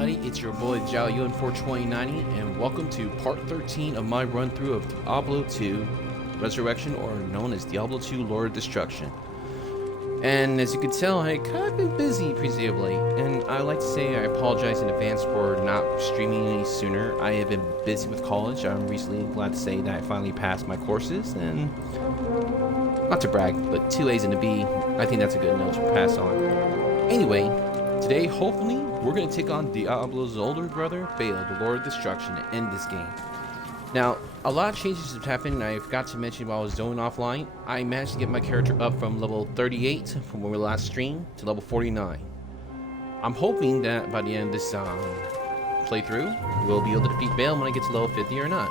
everybody, it's your boy Diablo for 2090 and welcome to part 13 of my run through of Diablo 2 Resurrection, or known as Diablo 2 Lord of Destruction. And as you can tell, I kind of been busy presumably, and I would like to say I apologize in advance for not streaming any sooner. I have been busy with college. I'm recently glad to say that I finally passed my courses, and not to brag, but 2 A's and a B. I think that's a good note to pass on. Anyway, today, hopefully, we're going to take on Diablo's older brother, Baal, the Lord of Destruction, to end this game. Now, a lot of changes have happened. I forgot to mention while I was going offline, I managed to get my character up from level 38 from when we last streamed to level 49. I'm hoping that by the end of this playthrough, we'll be able to defeat Baal when I get to level 50 or not.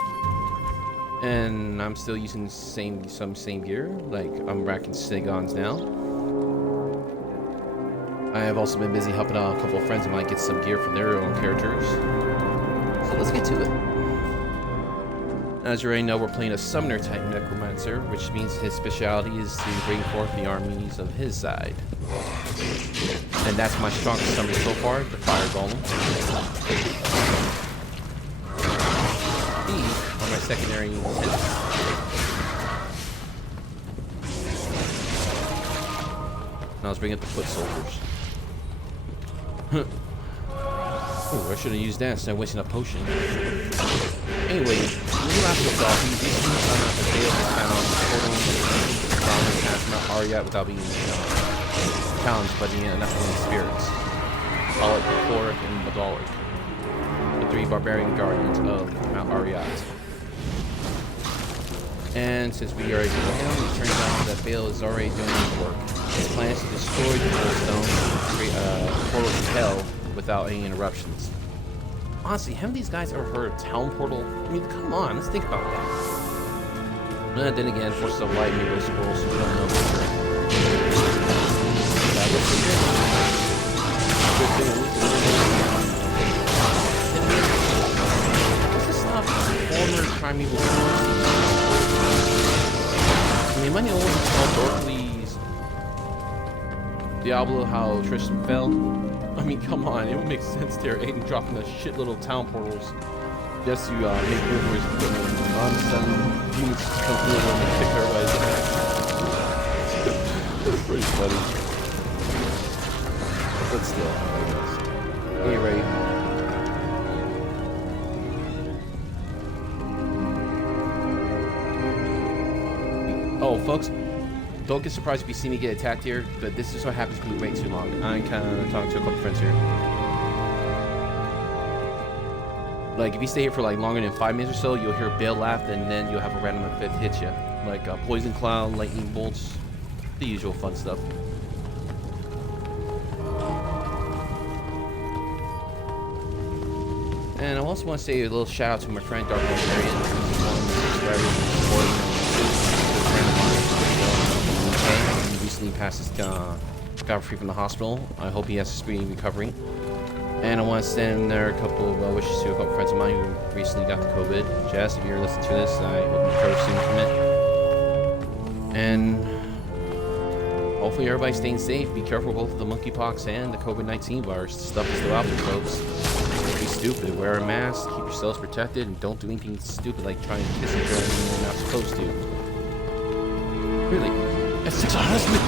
And I'm still using some same gear, like I'm racking Sigons now. I have also been busy helping out a couple of friends who might get some gear for their own characters. So let's get to it. As you already know, we're playing a summoner type Necromancer, which means his specialty is to bring forth the armies of his side. And that's my strongest summon so far, the Fire Golem. These are my secondary units. Now let's bring up the foot soldiers. Oh, I should have used that instead of wasting a potion. Anyway, when we last looked off, we recently found out that Baal has found portal past Mount Ariyat without being challenged by the Nephilim spirits. Pollock, Chloric, and Badalic, the 3 barbarian guardians of Mount Ariyat. And since we already know him, it turns out that Baal is already doing his work. His plan is to destroy the Worldstone and create a portal to hell without any interruptions. Honestly, haven't these guys ever heard of Town Portal? I mean, come on, let's think about that. And then again, forces of light, maybe scrolls, so we don't know for sure. That looks pretty good. Good thing what's this stuff? Former primeval forces. I mean, might only tell Dorothy's Diablo how Tristan fell. I mean, come on, it would make sense there, Aiden dropping a shitload of town portals just to make room for his equipment. On some units come through and kick their ways back. That's pretty funny. But still, I guess. Anyway. Oh, folks. Don't get surprised if you see me get attacked here, but this is what happens when we wait too long. I'm kind of talking to a couple friends here. Like, if you stay here for like longer than 5 minutes or so, you'll hear Baal laugh, and then you'll have a random effect hit you. Like poison cloud, lightning bolts, the usual fun stuff. And I also want to say a little shout out to my friend Dark Barbarian, who's one of the subscribers and supporting him. He passes, got free from the hospital. I hope he has a speedy recovery. And I want to send there a couple of well wishes to a couple friends of mine who recently got the COVID. Jess, if you're listening to this, I hope you recover soon from it. And hopefully everybody's staying safe. Be careful both of the monkeypox and the COVID-19 virus. The stuff is still out there, folks. Don't be stupid. Wear a mask, keep yourselves protected, and don't do anything stupid like trying to kiss a girl when you're not supposed to. Really. It's such a harassment.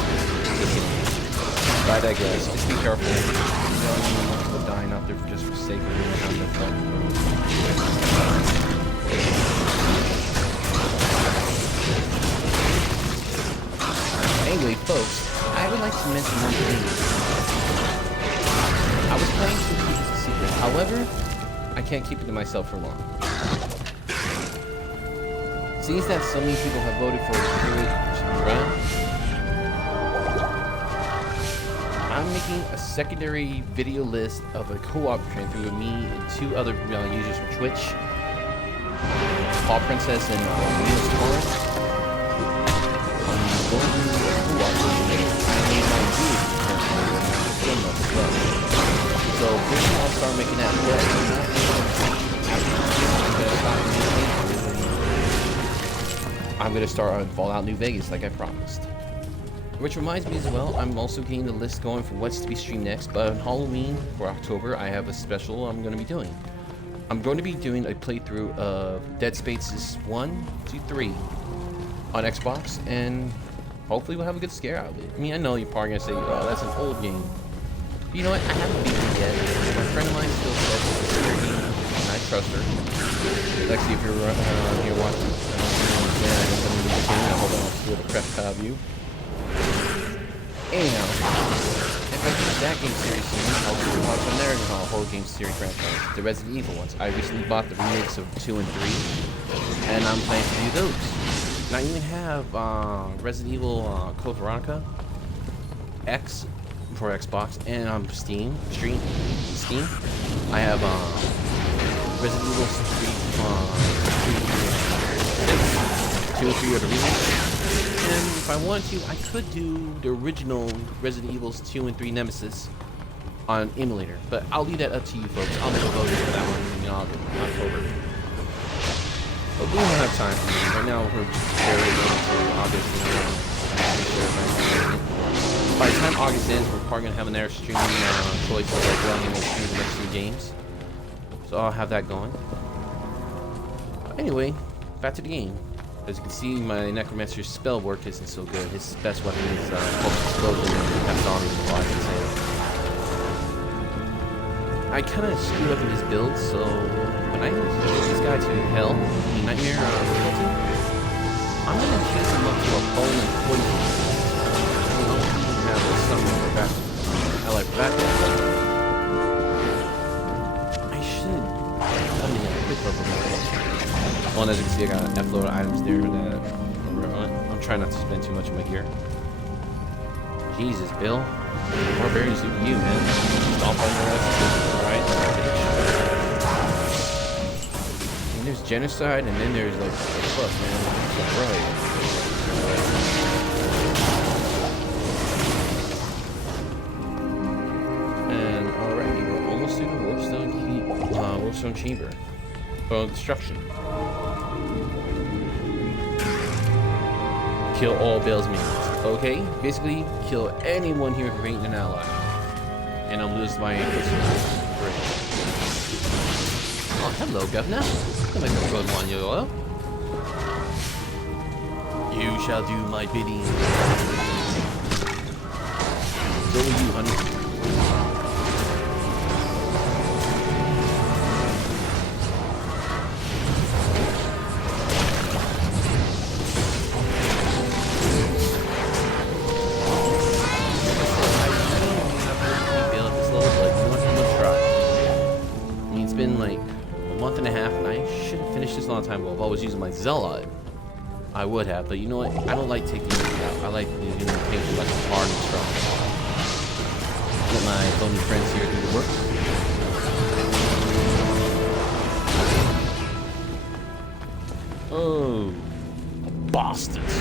But I digress. Just be careful. You know, people dying out there just for sake of being around their friend. Anyway, folks, I would like to mention one thing. I was planning to keep this a secret. However, I can't keep it to myself for long. Seems that so many people have voted for Tyreal, I'm making a secondary video list of a co-op playthrough with me and 2 other users from Twitch, Paul Princess and Venus Torres. I'm going to do a co-op version. I made my views as well. So pretty soon I'll start making that list. I'm going to start on Fallout New Vegas like I promised. Which reminds me as well, I'm also getting the list going for what's to be streamed next, but on Halloween for October, I have a special I'm going to be doing. I'm going to be doing a playthrough of Dead Spaces 1, 2, 3 on Xbox, and hopefully we'll have a good scare out of it. I mean, I know you're probably going to say, oh, that's an old game. But you know what? I haven't beaten it yet. My friend of mine still says it's a scary game, and I trust her. Lexi, if you're here watching, I hope I don't steal the prep view. Anyhow, if I do that game series soon, I'll do some there and a whole game series franchise. The Resident Evil ones. I recently bought the remakes of 2 and 3, and I'm planning to do those. And I even have Resident Evil Code Veronica X for Xbox and Steam. I have Resident Evil 2 and 3 are the remakes. And if I wanted to, I could do the original Resident Evils 2 and 3 Nemesis on emulator, but I'll leave that up to you folks. I'll make a vote for that one in October. But we don't have time for me. Right now we're barely going to August. By the time August ends, we're probably going to have another streaming choice of like when I'm going to stream the next 2 games. So I'll have that going. Anyway, back to the game. As you can see, my Necromancer's spell work isn't so good. His best weapon is Pulse Explosion and Peptonic is all I can say. I kind of screwed up in his build, so when I get this guy to Hell, the Nightmare difficulty, I'm going to change him up to a Bone and Poison. You know, have a summon for back. I like back. I should come in a quick level. Well, as you can see, I got an F-load of items there that I'm trying not to spend too much of my gear. Jesus, Bill. More berries suit you, man. Stomp on your ass. Alright, bitch. And there's genocide, and then there's like, fuck, man. Right. And alrighty, we're almost through the Worldstone chamber. Destruction. Kill all Baal's minions. Okay, basically kill anyone here who ain't an ally. And I'll lose my great. Oh, hello, Governor. Come make a good one, you oil. You shall do my bidding. So will you, honey. Time ago. If I was using my Zealot, I would have, but you know what? I don't like taking it out. I like doing the painful like hard and strong. Let my bony friends here do the work. Oh, bastards.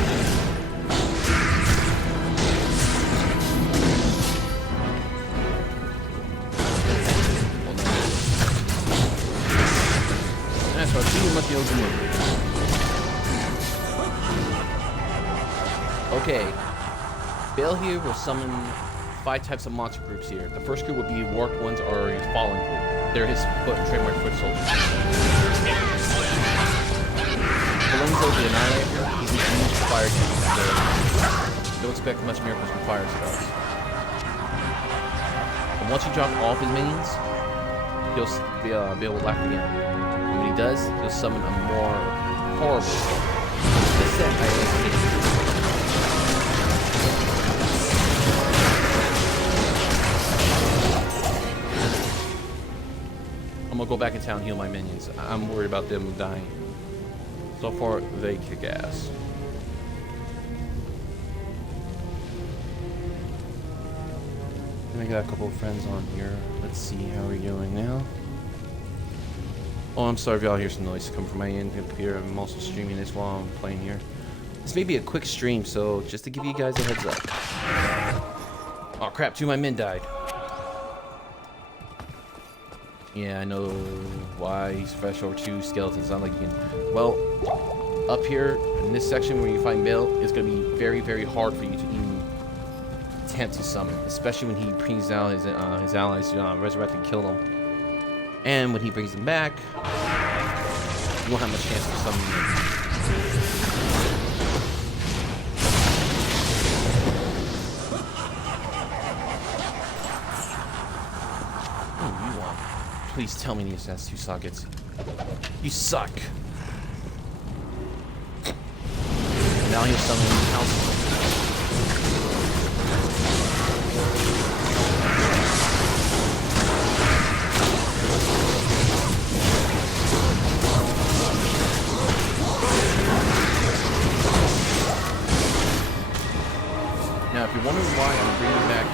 That's what you must be able to move. Okay. Baal here will summon 5 types of monster groups here. The first group would be warped ones or a fallen group. They're his trademark foot soldiers. Balloons over the Annihilator, he's used fire damage. Don't expect much miracles from fire spells. And once you drop all of his minions, he'll be able to laugh again. When he does, he'll summon a more horrible I'm gonna go back in town and heal my minions. I'm worried about them dying. So far, they kick ass. And I got a couple of friends on here. Let's see how we're doing now. Oh, I'm sorry if y'all hear some noise coming from my end computer. I'm also streaming this while I'm playing here. This may be a quick stream, so just to give you guys a heads up. Oh crap, 2 of my men died. Yeah, I know why he's fresh over 2 skeletons. Not like you can... Well, up here in this section where you find Baal, it's going to be very, very hard for you to even attempt to summon, especially when he brings out his allies to resurrect and kill them. And when he brings them back, you won't have much chance of summoning them. What do you want? Please tell me these has 2 sockets. You suck. Now he's summoning the council. Now, if you're wondering why I'm bringing back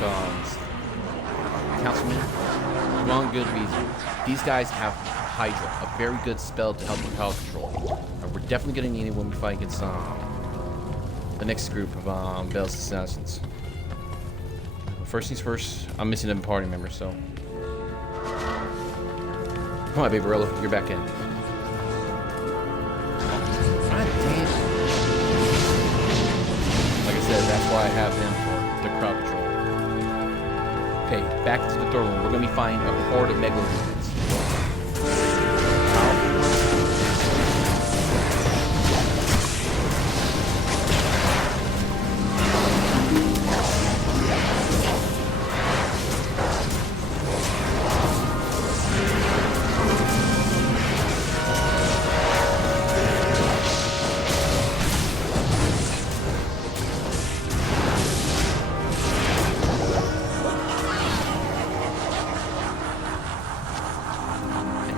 Councilman, it's wrong good reason. These guys have Hydra, a very good spell to help with power control. We're definitely going to need it when we fight against the next group of Baal's assassins. First things first, I'm missing a party member, so. Come on, baby Rilla, you're back in. God damn. Like I said, that's why I have him for the crowd control. Okay, back to the throne room. We're gonna be fighting a horde of megalodons.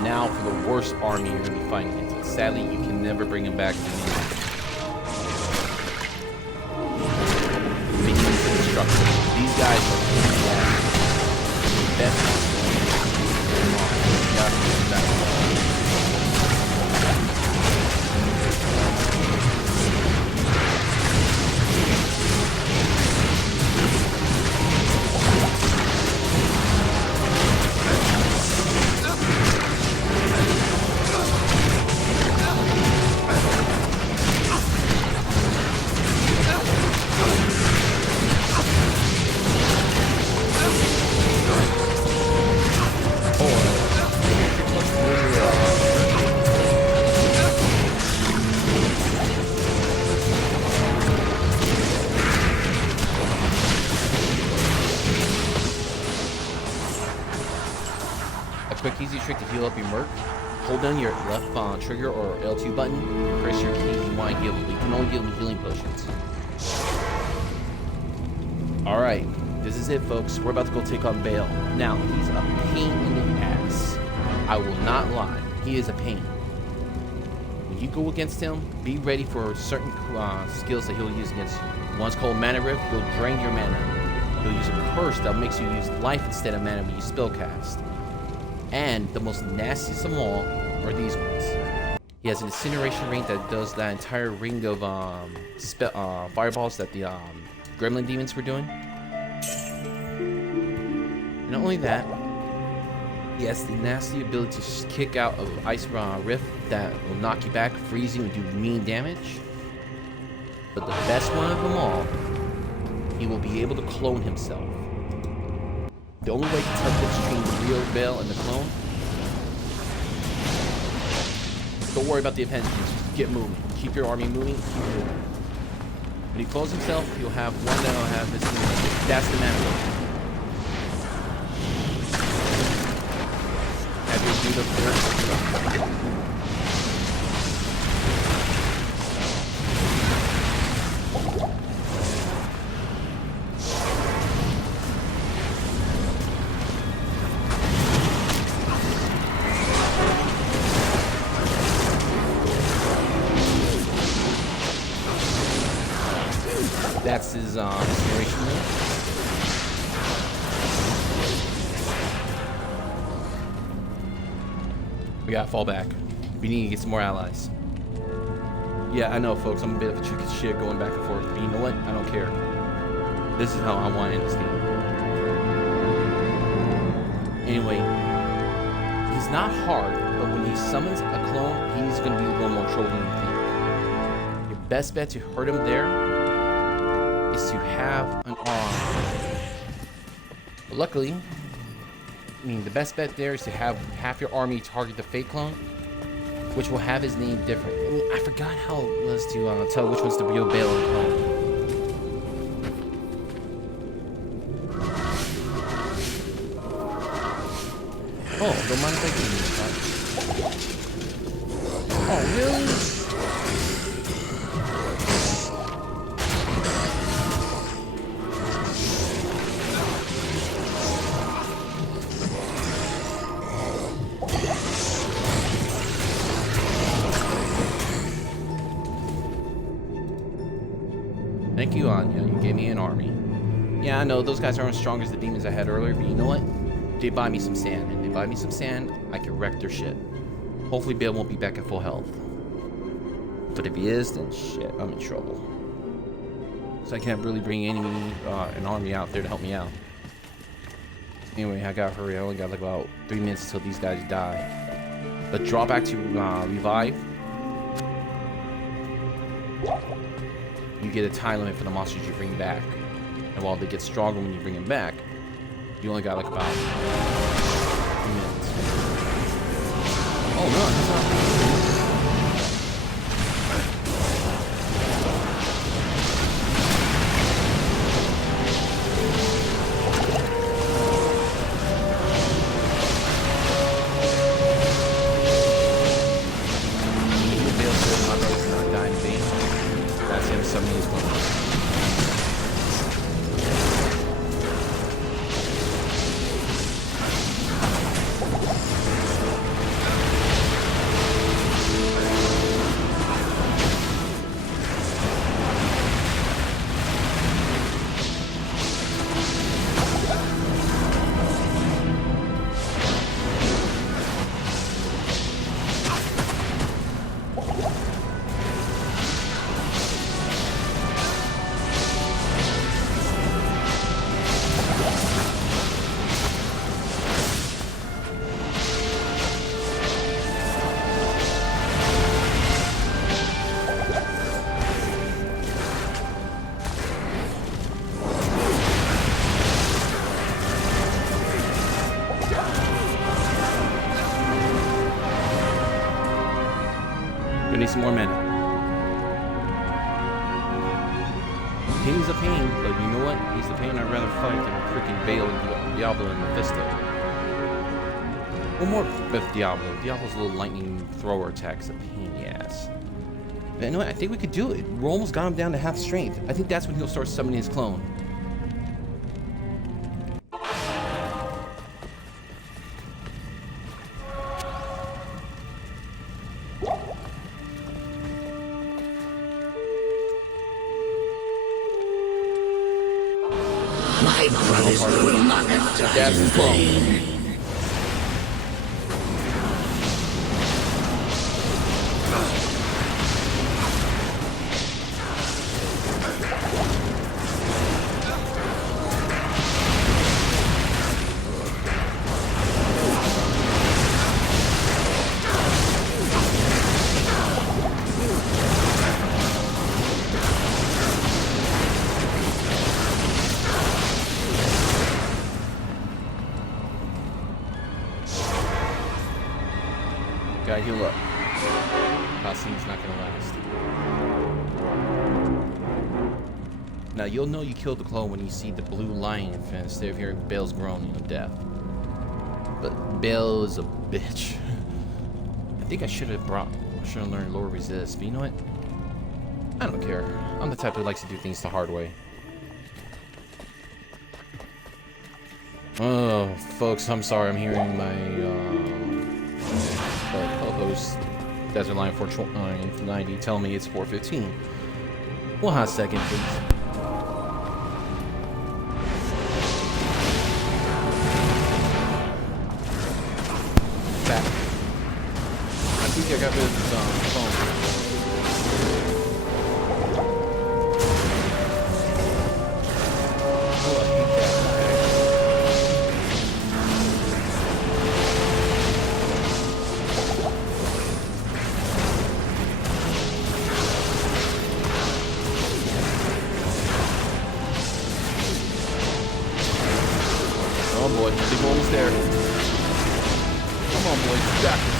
Now for the worst army you're going to be fighting against. Sadly, you can never bring him back to the minions of destruction. These guys are the best. Quick easy trick to heal up your merc. Hold down your left trigger or L2 button. Press your key if you want to heal, but you can only give me healing potions. Alright, this is it folks. We're about to go take on Baal. Now, he's a pain in the ass. I will not lie. He is a pain. When you go against him, be ready for certain skills that he'll use against you. One's called Mana Rift. He'll drain your mana. He'll use a curse that makes you use life instead of mana when you spellcast. And the most nastiest of them all are these ones. He has an incineration ring that does that entire ring of fireballs that the gremlin demons were doing. And not only that, he has the nasty ability to kick out of ice rift that will knock you back, freeze you, and do mean damage. But the best one of them all, he will be able to clone himself. The only way to tell the difference between the real Baal and the clone, don't worry about the appendages, just get moving. Keep your army moving, keep moving. When he clones himself, you'll have one that'll have this thing. That's the mana. Have your dude up there. That's his incineration move. We gotta fall back. We need to get some more allies. Yeah, I know, folks. I'm a bit of a chicken shit going back and forth. But you know what? I don't care. This is how I want to end this game. Anyway, he's not hard, but when he summons a clone, he's gonna be a little more trouble than you think. Your best bet to hurt him there is to have an arm But luckily, I mean, the best bet there is to have half your army target the fake clone, which will have his name different. I mean, I forgot how it was to tell which one's the real Baal and clone. Oh, don't mind if I do this. Oh, really? Thank you, Anya. You gave me an army. Yeah, I know those guys aren't as strong as the demons I had earlier, but you know what? They buy me some sand, and they buy me some sand, I can wreck their shit. Hopefully Baal won't be back at full health. But if he is, then shit, I'm in trouble. So I can't really bring an army out there to help me out. Anyway, I gotta hurry. I only got like about 3 minutes until these guys die. But drawback to revive. You get a time limit for the monsters you bring back. And while they get stronger when you bring them back, you only got like about 3 minutes. Oh no, that's not. Need some more mana. He's a pain, but you know what? He's the pain I'd rather fight than freaking Baal and Diablo and Mephisto. Well, more with Diablo. Diablo's little lightning thrower attack's a pain in the ass. But anyway, I think we could do it. We're almost got him down to half strength. I think that's when he'll start summoning his clone. My brothers will not have died in vain. Gotta heal up. Costume's not gonna last. Now you'll know you killed the clone when you see the blue lion instead of hearing Baal's groaning of death. But Baal is a bitch. I think I should have learned lower resist, but you know what? I don't care. I'm the type that likes to do things the hard way. Oh, folks, I'm sorry. I'm hearing my co-host Desert Line 490 tell me it's 4:15. Well, hot second, please. Back. I think I got rid of the phone. boys. Got this.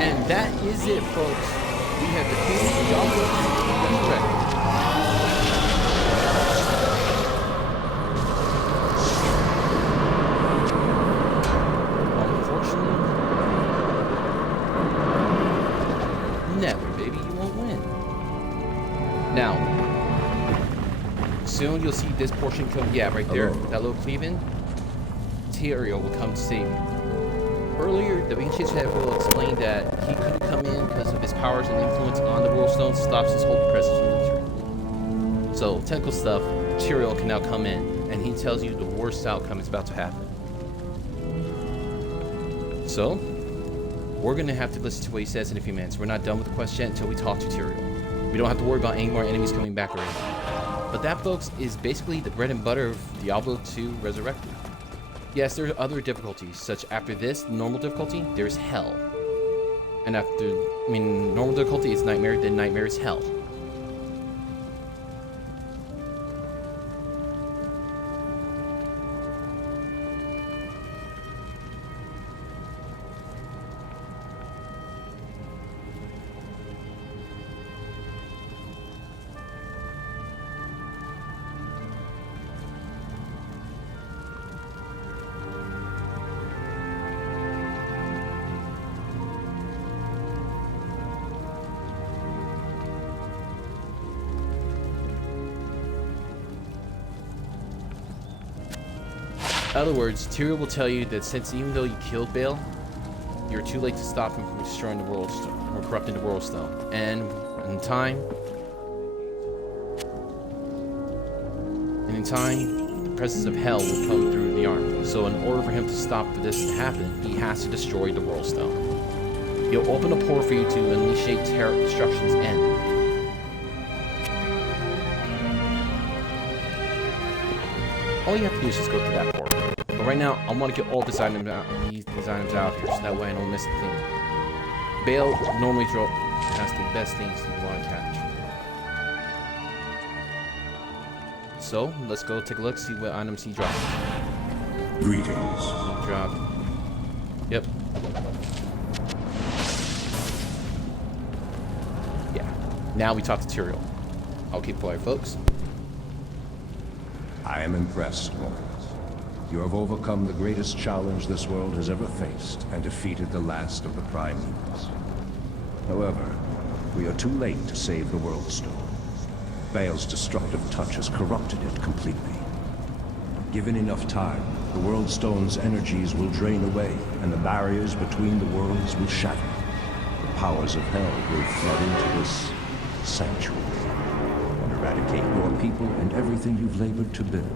And that is it, folks. We have defeated Diablo 2 Resurrected. Never, baby, you won't win. Now, soon you'll see this portion come, yeah, right there, that little cleaving. Tyreal will come to save you. Earlier, the ancient will explain that he couldn't come in because of his powers and influence on the Worldstone stops his whole presence from entering. So, technical stuff, Tyreal can now come in, and he tells you the worst outcome is about to happen. So, we're going to have to listen to what he says in a few minutes. We're not done with the quest yet until we talk to Tyreal. We don't have to worry about any more enemies coming back or anything. But that, folks, is basically the bread and butter of Diablo 2 Resurrected. Yes, there are other difficulties, such after this, normal difficulty, there's hell. And after, normal difficulty is nightmare, then nightmare is hell. In other words, Tyreal will tell you that since even though you killed Baal, you're too late to stop him from destroying the Worldstone, or corrupting the Worldstone. And in time, the presence of hell will come through the army. So in order for him to stop this to happen, he has to destroy the Worldstone. He'll open a portal for you to initiate destruction's end. All you have to do is just go to that portal. But right now, I want to get all these items out here, so that way I don't miss the thing. Baal normally has the best things you want to catch. So, let's go take a look, see what items he dropped. Greetings. He dropped. Yep. Yeah. Now we talk to Tyreal. I'll keep quiet, folks. I am impressed, mortals. You have overcome the greatest challenge this world has ever faced and defeated the last of the primeval. However, we are too late to save the Worldstone. Baal's destructive touch has corrupted it completely. Given enough time, the Worldstone's energies will drain away, and the barriers between the worlds will shatter. The powers of hell will flood into this sanctuary and eradicate your people and everything you've labored to build.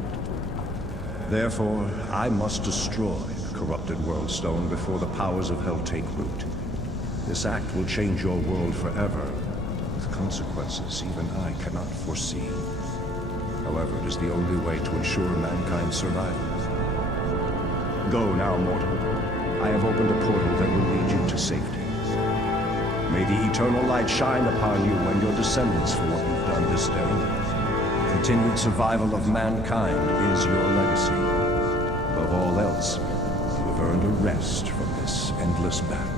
Therefore, I must destroy the corrupted Worldstone before the powers of hell take root. This act will change your world forever, with consequences even I cannot foresee. However, it is the only way to ensure mankind's survival. Go now, mortal. I have opened a portal that will lead you to safety. May the eternal light shine upon you and your descendants for what you've done this day. The continued survival of mankind is your legacy. Above all else, you have earned a rest from this endless battle.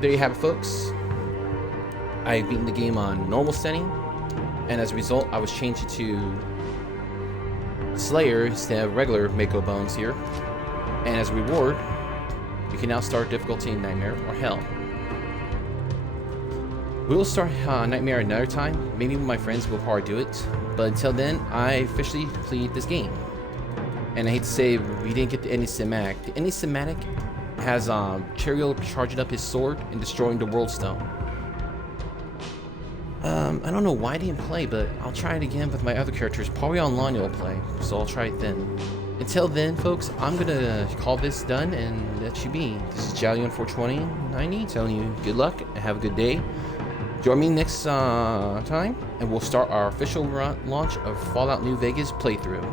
there you have it, folks. I've beaten the game on normal setting, and as a result, I was changed to Slayer instead of regular Mako Bones here. And as a reward, you can now start difficulty in Nightmare or Hell. We will start Nightmare another time. Maybe my friends will probably do it. But until then, I officially completed this game. And I hate to say, we didn't get the ending cinematic. The ending cinematic has Tyreal charging up his sword and destroying the Worldstone. I don't know why I didn't play, but I'll try it again with my other characters. Probably online it'll play, so I'll try it then. Until then, folks, I'm gonna call this done, and that should be. This is Jalion for 2090 telling you good luck and have a good day. Join me next time, and we'll start our official launch of Fallout New Vegas playthrough.